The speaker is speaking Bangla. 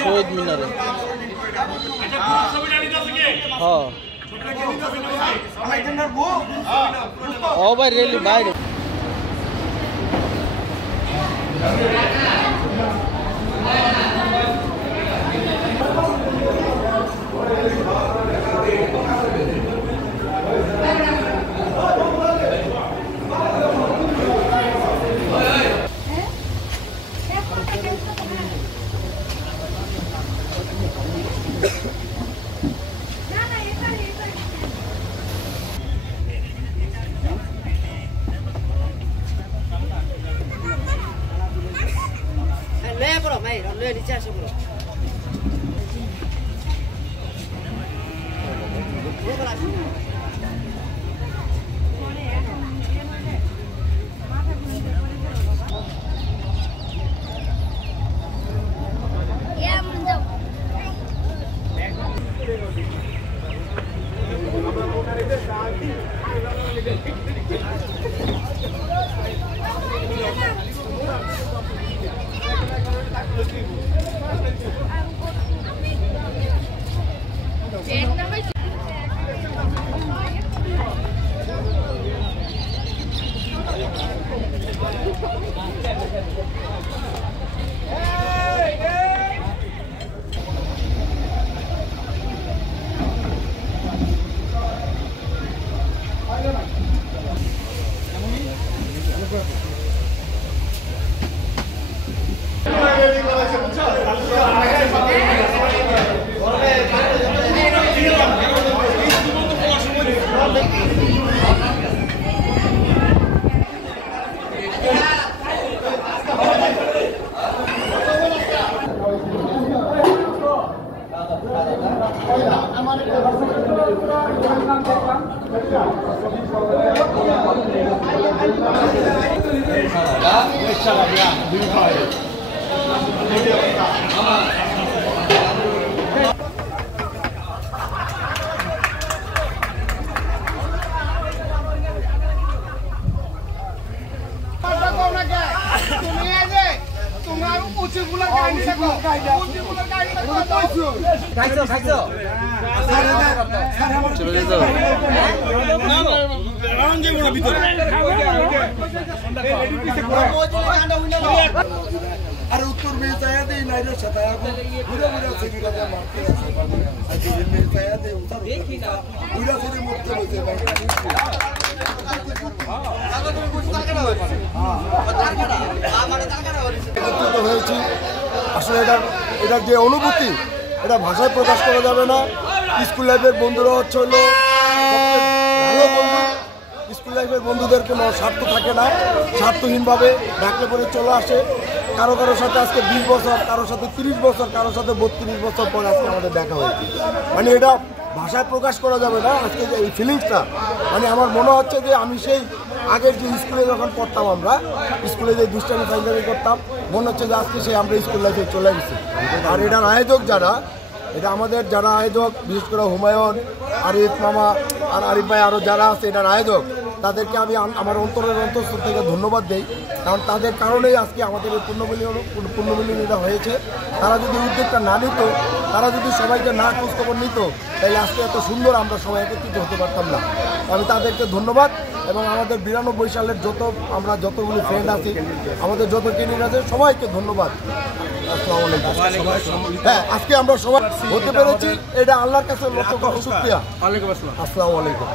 শহীদ মিনারে হ্যাঁ ভাই রেলি বাইরে你这样是不？আর উত্তর মিলতায়া দেই নাইরে সাতায়া পুরো পুরো সেগুলা মারতে আছে আর যে মিলতায়া দেই উত্তর দেখি না পুরো পুরো মরতে হইছে ভাই আগা তুমি বুঝ টাকাটা হইছে টাকাটা আমারে টাকাটা হইছে তো হয়েছে আসলে এটা যে অনুভূতি এটা ভাষায় প্রকাশ করা যাবে না স্কুল লাইফের বন্ধুরা হচ্ছে হলো ভালো বন্ধু স্কুল লাইফের বন্ধুদেরকে স্বার্থ থাকে না স্বার্থহীনভাবে ডাকলে পরে চলে আসে কারো কারোর সাথে আজকে 20 বছর কারোর সাথে 30 বছর কারোর সাথে 32 বছর পর আজকে আমাদের দেখা হয়েছে মানে এটা ভাষায় প্রকাশ করা যাবে না আজকে যে এই ফিলিংসটা মানে আমার মনে হচ্ছে যে আমি সেই আগের যে স্কুলে যখন পড়তাম আমরা স্কুলে যে দুষ্টামি ফাইজলামি করতাম মনে হচ্ছে যে আজকে সেই আমরা স্কুল লাইফে চলে গেছি আর এটার আয়োজক যারা এটা আমাদের যারা আয়োজক বিশেষ করে হুমায়ুন আরিফ মামা আর আরিফ ভাই আরও যারা আছে এটার আয়োজক তাদেরকে আমি আমার অন্তরের অন্তঃস্থল থেকে ধন্যবাদ দেই, কারণ তাদের কারণেই আজকে আমাদের এই পুণ্যমিলনীটা হয়েছে। তারা যদি উদ্যোগটা না নিত, তারা যদি সবাইকে না খোঁজখবর নিত, তাহলে আজকে এত সুন্দর আমরা সবাই একত্রিত হতে পারতাম না। আমি তাদেরকে ধন্যবাদ, এবং আমাদের 92 সালের আমরা যতগুলি ফ্রেন্ড আছি, আমাদের যত ক্যান্ডিডেট আছে, সবাইকে ধন্যবাদ। আসসালামু আলাইকুম। হ্যাঁ, আজকে আমরা সবাই হতে পেরেছি, এটা আল্লাহর কাছে লক্ষ লক্ষ শুকরিয়া। আসসালামু আলাইকুম।